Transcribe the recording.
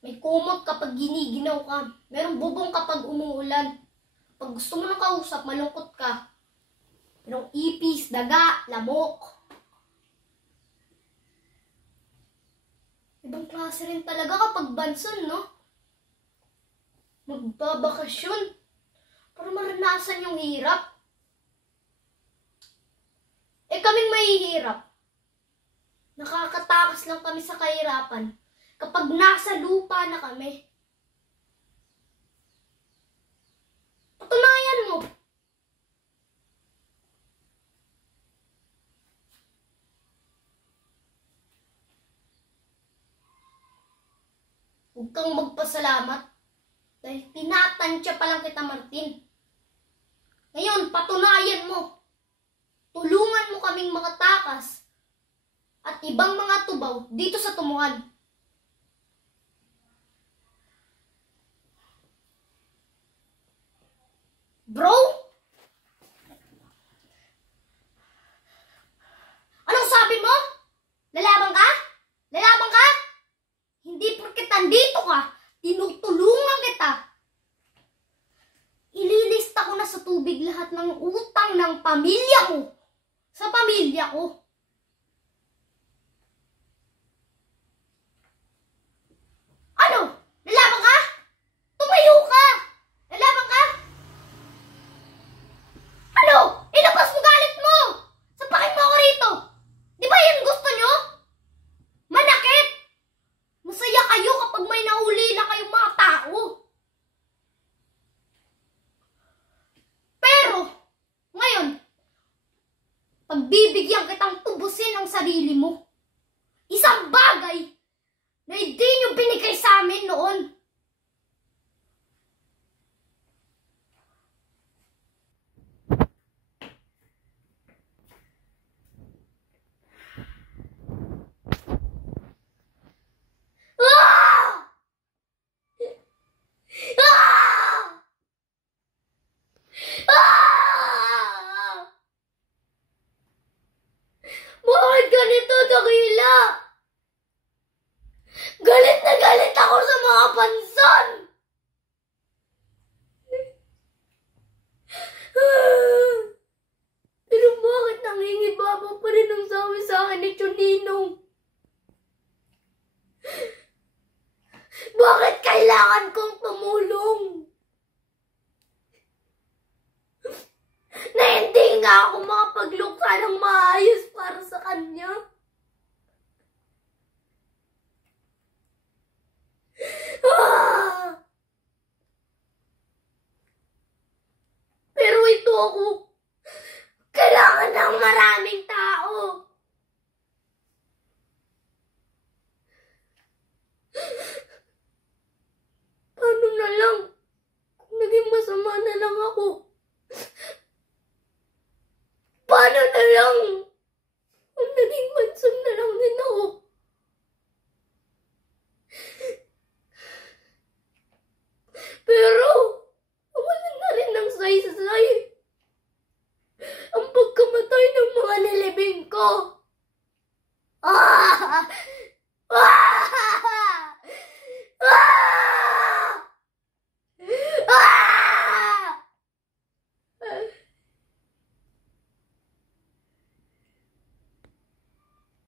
May kumot kapag giniginaw ka. Merong bubong kapag umuulan. Pag gusto mo ng kausap, malungkot ka. Merong ipis, daga, lamok. Ibang klase rin talaga kapag banson, no? Magbabakasyon para maranasan yung hirap. Kaming mahihirap. Nakakatakas lang kami sa kahirapan kapag nasa lupa na kami. Patunayan mo. Huwag kang magpasalamat dahil tinatansya pa lang kita, Martin. Ngayon, patunayan mo. Tulungan mo kaming makatakas at ibang mga tubaw dito sa Tumuhan. Bro? Anong sabi mo? Lalaban ka? Lalaban ka? Hindi porket andito ka, tinutulungan kita. Ililista ko na sa tubig lahat ng utang ng pamilya mo. Sa pamilya ko. Ano? Lalaban ka? Tumayo ka! Lalaban ka? Ano? Ilabas mo galit mo! Sapakin mo ako rito! Di ba yan gusto nyo? Manakit! Masaya kayo kapag may nahuli na kayong mga tao. Pero, ngayon, pagbibigyan kitang tubusin ang sarili mo. Isang bagay na hindi nyo binigay sa amin noon. Ah! Ah! Ah! Bakit ganito, Dakila? Galit na galit ako sa mga pansan! Pero bakit nangingibaba pa rin ang sabi sa akin ni Chuninong? Bakit kailangan kong tumulong? Na hindi nga ako makapagluksa ng maayos para sa kanya. Ah! Pero ito ako. Kailangan ng maraming tao. Paano na lang kung naging masama na lang ako? Paano na lang kung naging banson na lang din ako? Pero, wala na rin ng say-say ang pagkamatay ng mga nilibing ko. Ah!